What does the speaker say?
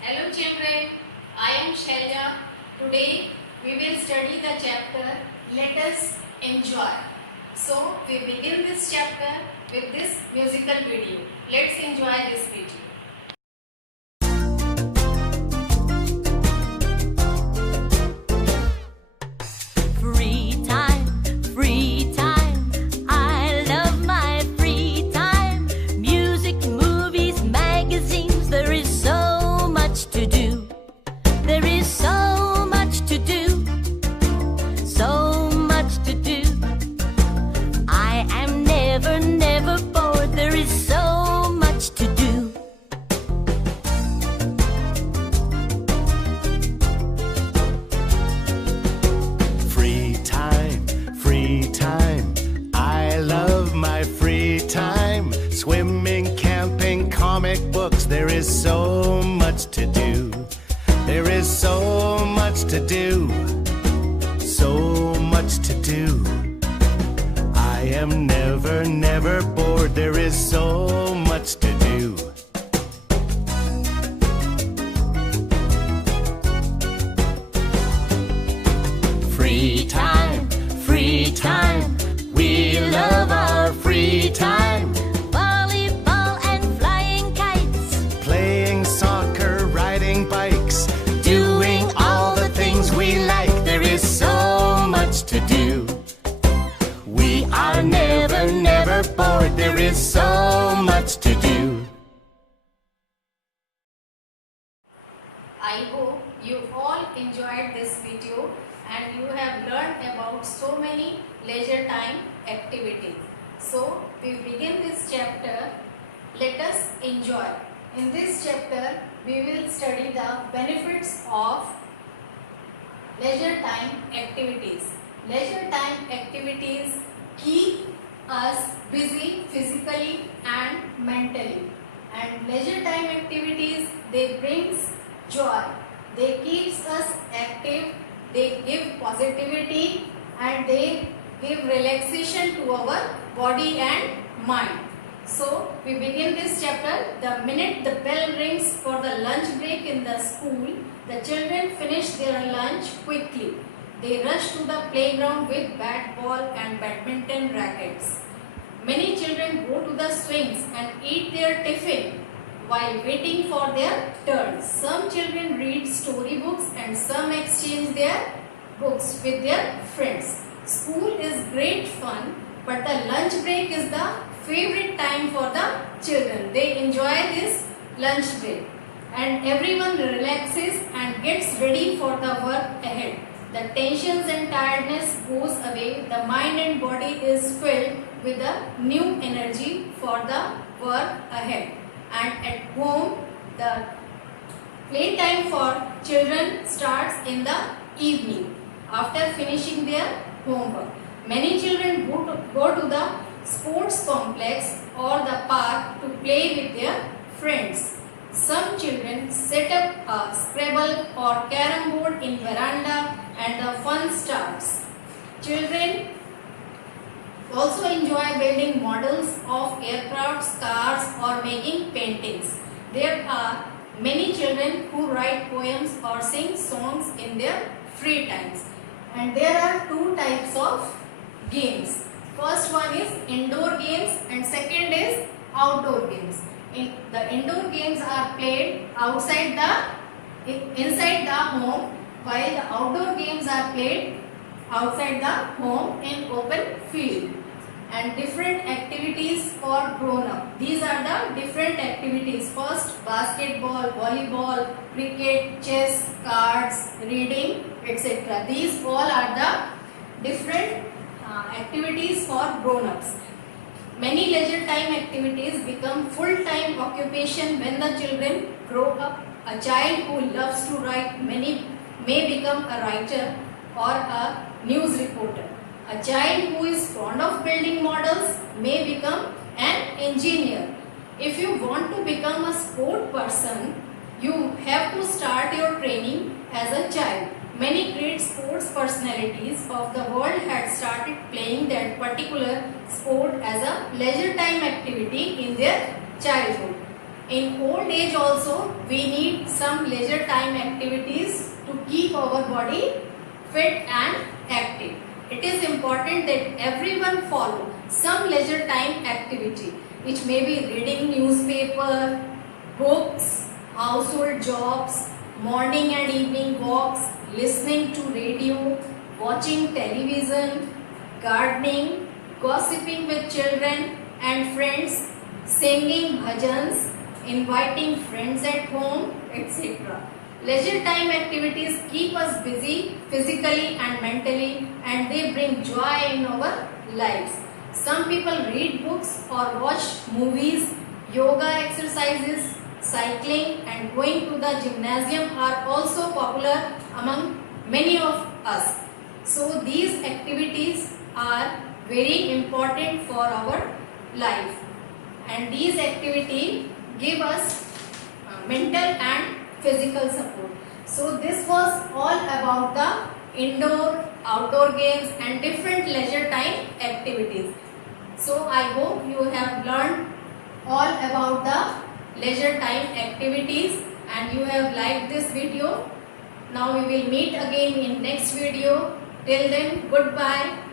Hello children, I am Shailja. Today we will study the chapter Let Us Enjoy. So we begin this chapter with this musical video. Let's enjoy this video. Free time, I love my free time. Music, movies, magazines, there is so much to do. There is so much to do, so much to do. I am never bored, there is so much to do. Free time, I love my free time. Swimming, camping, comic books, there is so much to do. There is so much to do, so much to do. I am never bored, there is so much to do. Free time, we love our free time. Volleyball and flying kites, Playing soccer, riding bikes, doing all the things we like. There is so much to do. We are never bored. There is so much to do. I hope you all enjoyed this video and you have learned about so many leisure time activities. So we begin this chapter, Let Us Enjoy. In this chapter we will study the benefits of leisure time activities. Leisure time activities keep us busy physically and mentally, and leisure time activities, they brings joy, they keeps us active, they give positivity and they give relaxation to our body and mind. So we begin this chapter. The minute the bell rings for the lunch break in the school, the children finish their lunch quickly. They rush to the playground with bat ball and badminton rackets. Many children go to the swings and eat their tiffin while waiting for their turn. Some children read storybooks and some exchange their books with their friends. School is great fun, but the lunch break is the favorite time for the children. They enjoy this lunch break and everyone relaxes and gets ready for the work ahead. The tensions and tiredness goes away. The mind and body is filled with a new energy for the work ahead. And at home, the playtime for children starts in the evening after finishing their homework. Many children go to the sports complex or the park to play with their friends. Some children set up a Scrabble or carom board in veranda and the fun starts. Children also enjoy building models of aircrafts, cars or making paintings. There are many children who write poems or sing songs in their free times. And there are two types of games. First one is indoor games and second is outdoor games. The indoor games are played inside the home, while the outdoor games are played outside the home in open field. And different activities for grown-up. These are the different activities. First, basketball, volleyball, cricket, chess, cards, reading, etc. These all are the different activities for grown-ups. Many leisure time activities become full-time occupation when the children grow up. A child who loves to write may become a writer or a news reporter. A child who is fond of building models may become an engineer. If you want to become a sport person, you have to start your training as a child. Many great sports personalities of the world had started playing that particular sport as a leisure time activity in their childhood. In old age also, we need some leisure time activities to keep our body fit and active. It is important that everyone follow some leisure time activity, which may be reading newspaper, books, household jobs, morning and evening walks, listening to radio, watching television, gardening, gossiping with children and friends, singing bhajans, inviting friends at home, etc. Leisure time activities keep us busy physically and mentally, and they bring joy in our lives. Some people read books or watch movies, yoga exercises, cycling and going to the gymnasium are also popular among many of us. So these activities are very important for our life, and these activities give us mental and physical support. So this was all about the indoor, outdoor games and different leisure time activities. So I hope you have learned all about the leisure time activities and you have liked this video. Now we will meet again in next video. Till then, goodbye.